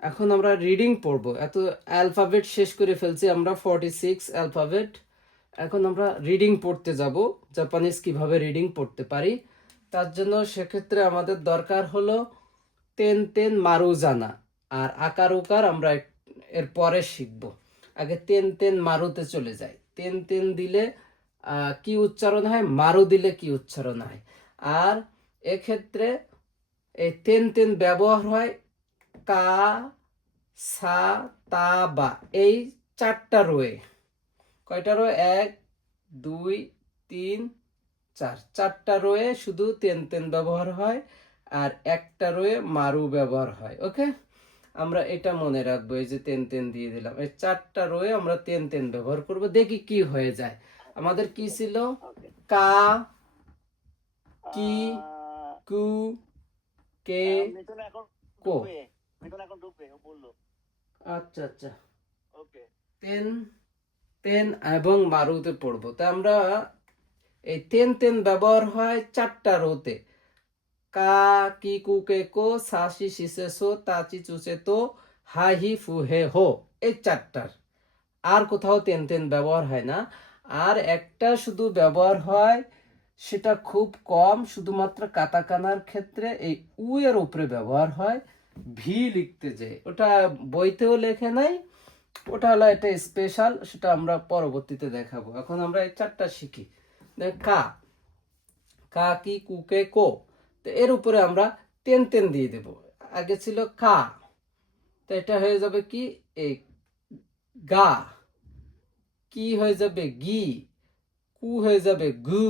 এখন আমরা রিডিং পড়ব। এত অ্যালফাবেট শেষ করে ফেলছি আমরা, 46 অ্যালফাবেট। এখন আমরা রিডিং পড়তে যাব, জাপানিজ কিভাবে রিডিং পড়তে পারি। তার জন্য সেক্ষেত্রে আমাদের দরকার হলো তেন তেন মারু জানা, আর আকার উকার আমরা এর পরে শিখব। আগে তেন তেন মারুতে চলে যাই। তেন তেন দিলে কি উচ্চারণ হয়, মারু দিলে কি উচ্চারণ হয়। আর এক্ষেত্রে এই তেন তেন ব্যবহার হয় কা, সা, তা, বা, এই 4টা রোয়ে। কয়টা রো? 1 2 3 4, 4টা রোয়ে শুধু তেন তেন ব্যবহার হয়, আর একটা রোয়ে মারু ব্যবহার হয়। ওকে, আমরা এটা মনে রাখবো। এই যে তেন তেন দিয়ে দিলাম, এই 4টা রোয়ে আমরা তেন তেন ব্যবহার করব। দেখি কি হয়ে যায়। আমাদের কি ছিল? কা, কি, কু, কে, কো। আচ্ছা আচ্ছা, তেন তেন এবং মারুতে পড়বো। তা আমরা এই তেন তেন ব্যবহার হয় 4টা রোতে। কা, কি, কু, কে, কো, সা, সি, সে, সো, তা, চি, চু, চে, তো, হা, হি, ফু, হে, হো, এই 4টার। আর কোথাও তেন তেন ব্যবহার হয় না। আর একটা শুধু ব্যবহার হয়, সেটা খুব কম, শুধুমাত্র কাতাকানার ক্ষেত্রে এই উ এর উপরে ব্যবহার হয়। ভি লিখতে যে, ওটা বইতেও লেখে নাই, ওটা হলো একটা স্পেশাল, সেটা আমরা পরবর্তীতে দেখাবো। এখন আমরা এই 4টা শিখি। কা, কা, কি, কু, কে, কো। তো এর উপরে আমরা তেন তেন দিয়ে দেব। আগে ছিল কা, তো এটা হয়ে যাবে কি, এই গা। কি হয়ে যাবে? গি। কু হয়ে যাবে গু।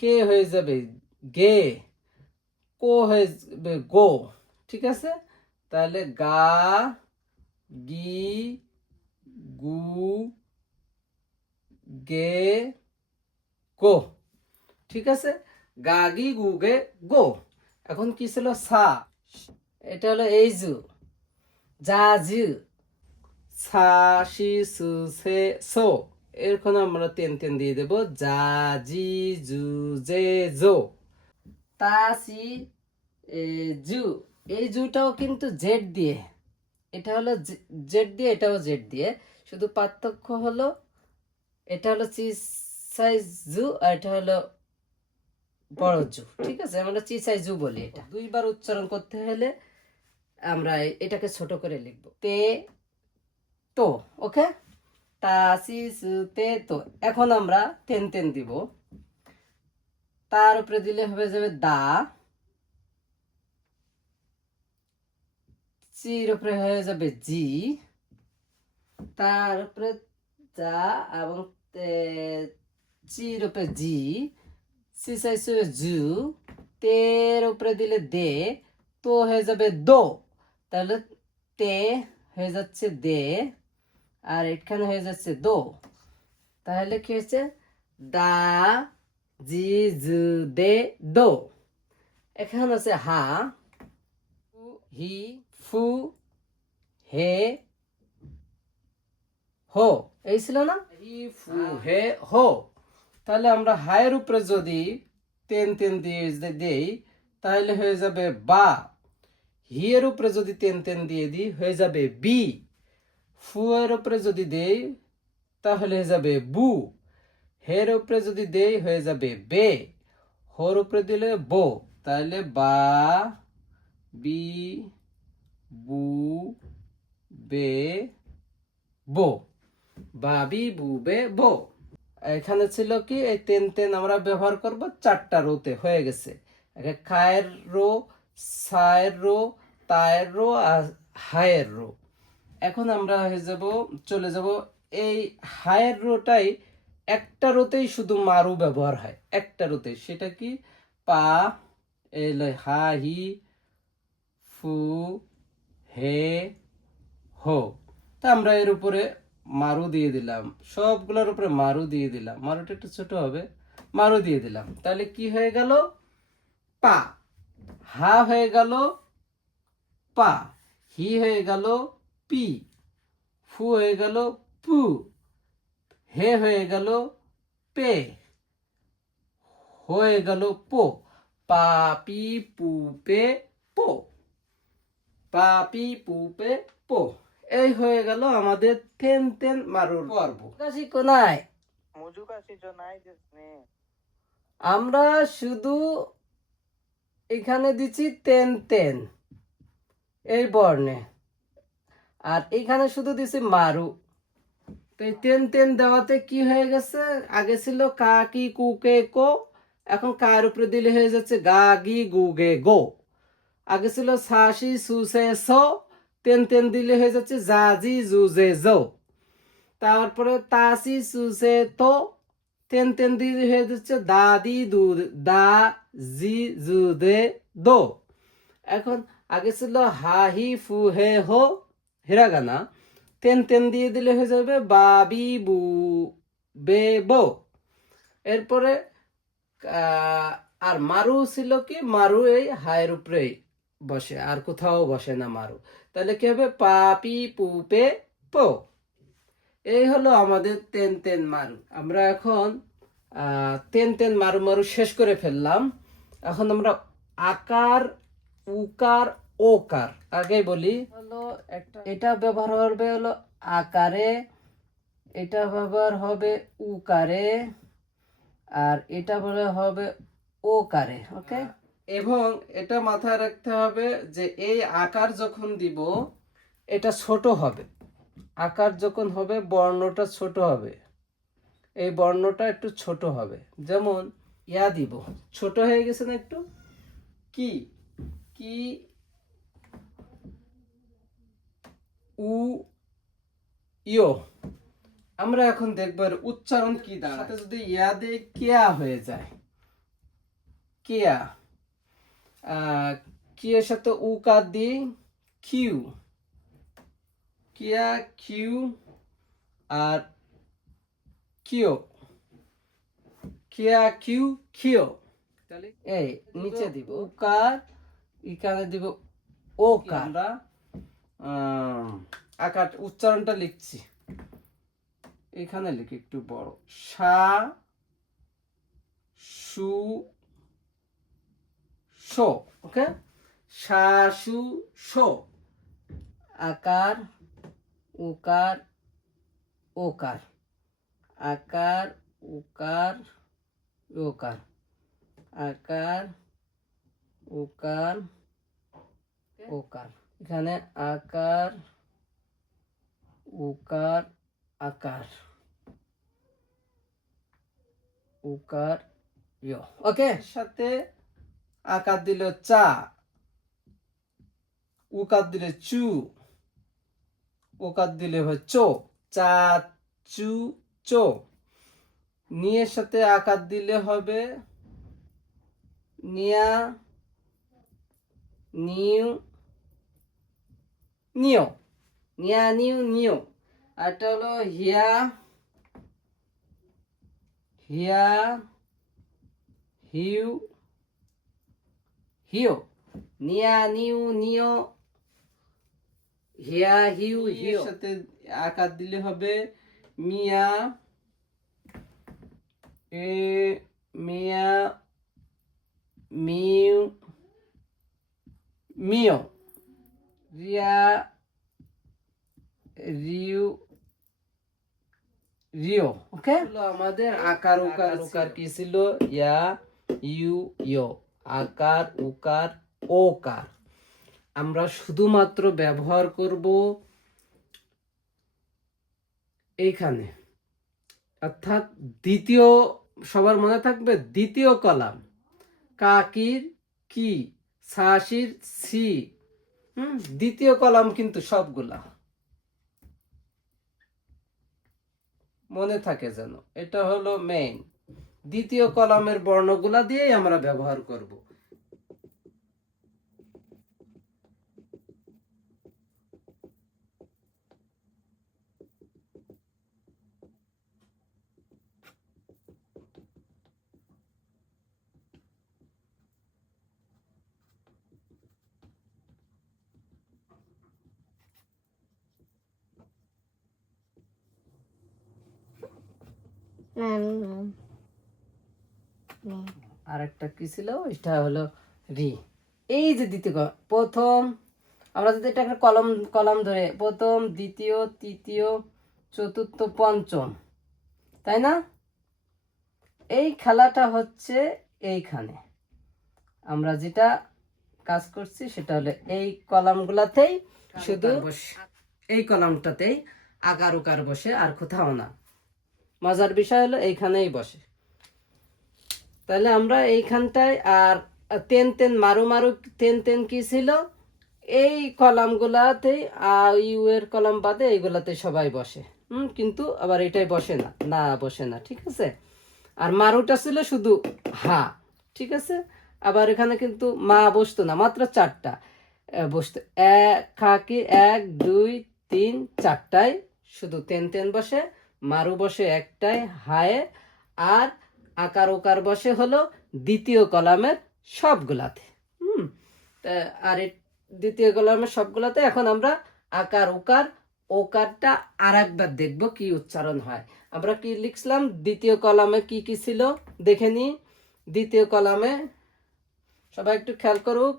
কে হয়ে যাবে গে। কো হয়ে যাবে গো। ঠিক আছে, তাহলে গা, গি, গু, গে, গো। ঠিক আছে, গা, গি, গু, গে, গো। এখন কি ছিল? সা। এটা হলো এই জু, যা, জি, সা, সি, সু, সে, সো। এরকম আমরা তেন তেন দিয়ে দেব। যা, জি, জু, জে, জো। তা, সি, জু। এই জুটাও কিন্তু জেড দিয়ে, এটা হলো জেড দিয়ে, এটাও জেড দিয়ে। শুধু পার্থক্য হলো এটা হলো চি সাইজ জু, আর এটা হলো বড় জু। ঠিক আছে, আমরা চি সাইজ জু বলি। এটা 2বার উচ্চারণ করতে হলে আমরা এটাকে ছোট করে লিখবো। তে, তো। ওকে, তা, সি, সু, তে, তো। এখন আমরা তেন তেন দিব। তার উপরে দিলে হয়ে যাবে দা। চির উপরে হয়ে যাবে জি। তার উপরে যা, এবং চির উপরে জি। সি সাইজ জু। তের উপরে দিলে দে। তো হয়ে যাবে দো। তাহলে তে হয়ে যাচ্ছে দে, আর এখানে হয়ে যাচ্ছে দো। তাহলে কি হচ্ছে? দা, জি, জু, দে, দো। এখানে হচ্ছে হা, হি, ফু, হে, হো। এই ছিল না? হি, ফু, হে, হো। তাহলে আমরা হায়ের উপরে যদি তেন তেন দিয়ে দেই, তাহলে হয়ে যাবে বা। হি এর উপরে যদি তেন তেন দিয়ে দিই, হয়ে যাবে বি। ফু এর উপরে যদি দেই, তাহলে হয়ে যাবে বু। হের উপরে যদি দেই, হয়ে যাবে বে। হোর উপরে দিলে বো। তাহলে বা, বি, বু, বে, বো। বাবি, বু, বে, বো। এখানে ছিল কি, এই তেন তেন আমরা ব্যবহার করব 4টা রোতে। হয়ে গেছে। খায়ের রো, সায়ের রো, তায়ের রো, আর হায়ের রো। এখন আমরা হয়ে যাব, চলে যাব এই হায়ের রোটাই। একটা রোতেই শুধু মারু ব্যবহার হয়, একটা রোতে। সেটা কি? পা, এল, হা, হি, ফু, হে, হো। তা আমরা এর উপরে মারু দিয়ে দিলাম, সবগুলোর উপরে মারু দিয়ে দিলাম। মারুটা একটু ছোট হবে, মারু দিয়ে দিলাম। তাহলে কি হয়ে গেল? পা। হা হয়ে গেল পা। হি হয়ে গেল পি। ফু হয়ে গেল পু। হে হয়ে গেল পে। হয়ে গেল পো। পা, পি, পু, পে, পো। পা পি পু পে পো। এই হয়ে গেল আমাদের তেন তেন মারুর পর্ব। কাশি কোনায় আমরা শুধু এখানে দিচ্ছি তেন তেন এই বর্ণে, আর এখানে শুধু দিছি মারু। তো এই তেন তেন দেওয়াতে কি হয়ে গেছে, আগে ছিল কা কি কু কে কো, এখন কার উপরে দিলে হয়ে যাচ্ছে গা গি গু গে গো। আগে ছিল সাসি সুসে সো, তেন তেন দিলে হয়ে যাচ্ছে জা জি জু জে জো। তারপরে তাসি সুসে তো, তেন তেন দিলে হয়ে যাচ্ছে দাদি দু দা জি জু দে দো। এখন আগে ছিল হা হি ফু হে হো হিরাগানা, তেন তেন দিয়ে দিলে হয়ে যাবে বাবি বু বে বো। এরপরে আর মারু ছিল কি, মারু এই হায়ের উপরেই বসে, আর কোথাও বসে না মারু। তাহলে কি হবে পা পি পু পে পো। এই হলো আমাদের তেন তেন মারু। আমরা এখন তেন তেন মারু মারু শেষ করে ফেললাম। এখন আমরা আকার উকার ওকার আগে বলি। হলো এটা ব্যবহার হবে হলো আকারে, এটা ব্যবহার হবে উকারে, আর এটা বলে হবে ওকারে। ওকে, এবং এটা মাথায় রাখতে হবে যে এই আকার যখন দিব এটা ছোট হবে, আকার যখন হবে বর্ণটা ছোট হবে, এই বর্ণটা একটু ছোট হবে। যেমন ইয়া দিব, ছোট হয়ে গেছে না একটু, কি কি উ ইয়ো। আমরা এখন দেখব এর উচ্চারণ কি দাঁড়ায়। সাথে যদি ইয়া দিয়ে কেয়া হয়ে যায়, কেয়া, কি এর সাথে উকার দিই কিউ, কেয়া কিউ, আর কিও, কেয়া কিউ কিও। তাহলে এই নিচে দিব উকার, এখানে দিব ওকার। আমরা আকার উচ্চারণটা লিখছি, এখানে লিখি একটু বড়, সা সু শো। ওকে, সা সু শো, আকার উকার ওকার, আকার উকার ওকার, আকার উকার ওকার। এখানে আকার উকার আকার উকার ইয়। ওকে, সাথে আকার দিলে চা, উকার দিলে চু, ওকার দিলে হয় চো, চা চু চো। নিয়ের সাথে আকার দিলে হবে নিয়া নিউ নিও, নিয়া নিউ নিও। আর এটা হলো হিয়া হিয়া হিউ হিও, নিয়া নিউ নিও, হিয়া হিউ হিও। সাথে আকার দিলে হবে মিয়া এ মিয়া মিউ মিও, রিয়া রিউ রিও। ওকে, আমাদের আকার উকার উকার কি ছিল, ইয়া ইউ ইয়, আকার উকার ওকার। আমরা শুধুমাত্র ব্যবহার করব এইখানে, অর্থাৎ দ্বিতীয়, সবার মনে থাকবে দ্বিতীয় কলাম, কাকির কি, সাসির সি, দ্বিতীয় কলাম কিন্তু সবগুলা মনে থাকে যেন, এটা হলো মেইন। দ্বিতীয় কলামের বর্ণগুলা দিয়েই আমরা ব্যবহার করব। আরেকটা কি ছিল, এটা হলো রি। এই যে দ্বিতীয় প্রথম আমরা যদি এটা একটা কলম কলম ধরে প্রথম দ্বিতীয় তৃতীয় চতুর্থ পঞ্চম, তাই না? এই খেলাটা হচ্ছে এইখানে আমরা যেটা কাজ করছি সেটা হলো এই কলামগুলাতেই, শুধু এই কলামটাতেই আকার উকার বসে, আর কোথাও না। মজার বিষয় হলো এইখানেই বসে। তাহলে আমরা এইখানটায়, আর তেন তেন মারু মারু তেন তেন কি ছিল, এই কলামগুলাতেই ইউ এর কলাম বাদে এইগুলাতে সবাই বসে। কিন্তু আবার এটাই বসে না, না বসে না, ঠিক আছে। আর মারুটা ছিল শুধু হা, ঠিক আছে। আবার এখানে কিন্তু মা বসতো না, মাত্র 4টা বসতো। খাকি 1 2 3 4টায় শুধু তেন তেন বসে, মারু বসে একটাই হায়ে, আর আকার ওকার বসে হলো দ্বিতীয় কলামের সবগুলাতে। আর দ্বিতীয় কলামের সবগুলাতে। এখন আমরা আকার উকার ওকারটা আর একবার দেখবো কি উচ্চারণ হয়। আমরা কি লিখলাম, দ্বিতীয় কলামে কি কি ছিল দেখে নি। দ্বিতীয় কলামে সবাই একটু খেয়াল করুক,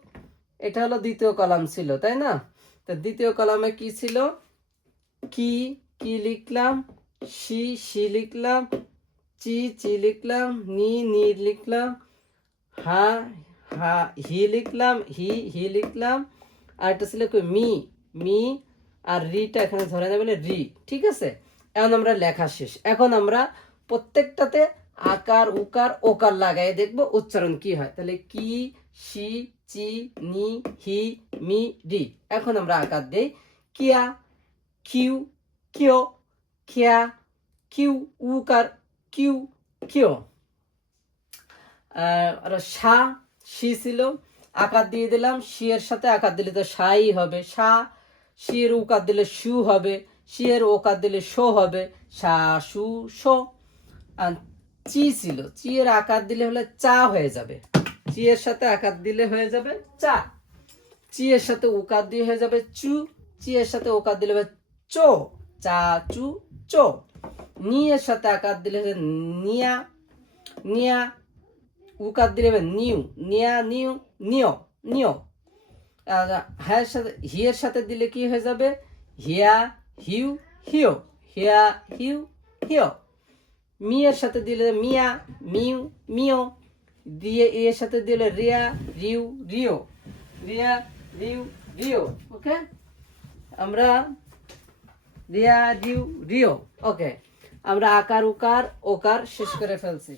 এটা হলো দ্বিতীয় কলাম ছিল, তাই না? তো দ্বিতীয় কলামে কি ছিল, কি কি লিখলাম, সি সি লিখলাম, চি চি লিখলাম, নি নি লিখলাম, হা হা হি লিখলাম, হি হি লিখলাম, আর একটা ছিল মি মি, আর রিটা এখানে ধরে নেবে রি, ঠিক আছে। এখন আমরা লেখা শেষ। এখন আমরা প্রত্যেকটাতে আকার উকার ওকার লাগাই দেখবো উচ্চারণ কি হয়। তাহলে কি সি চি নি হি মি রি। এখন আমরা আকার দেই, কিয়া কিউ কিও, খিয়া কিউ, উকার কিউ কিও। আর সা সি ছিল, আকার দিয়ে দিলাম, সি এর সাথে আকার দিলে তো সাই হবে, সা। সি এর উকার দিলে সু হবে, সি এর ওকার দিলে শো হবে, সা সু শো। আর চি ছিল, চি এর আকার দিলে হলে চা হয়ে যাবে, চি এর সাথে আকার দিলে হয়ে যাবে চা। চি এর সাথে উকার দিয়ে হয়ে যাবে চু, চি এর সাথে ওকার দিলে হবে চো, চা চু চো। নি এর সাথে আকার দিলে হবে নিয়া, নিয়া। উকার দিলে হবে নিউ, নিয়া নিউ নিও নিও। হ্যাঁ সাথে হি এর সাথে দিলে কি হয়ে যাবে, হিয়া হিউ হিও, হিয়া হিউ হিও। মি এর সাথে দিলে মিয়া মিউ মিও, দিয়ে এর সাথে দিলে রিয়া রিউ রিও, রিয়া রিউ রিও। ওকে, আমরা রিয়া রিউ রিও। ওকে, আমরা আকার উকার ওকার শেষ করে ফেলছি।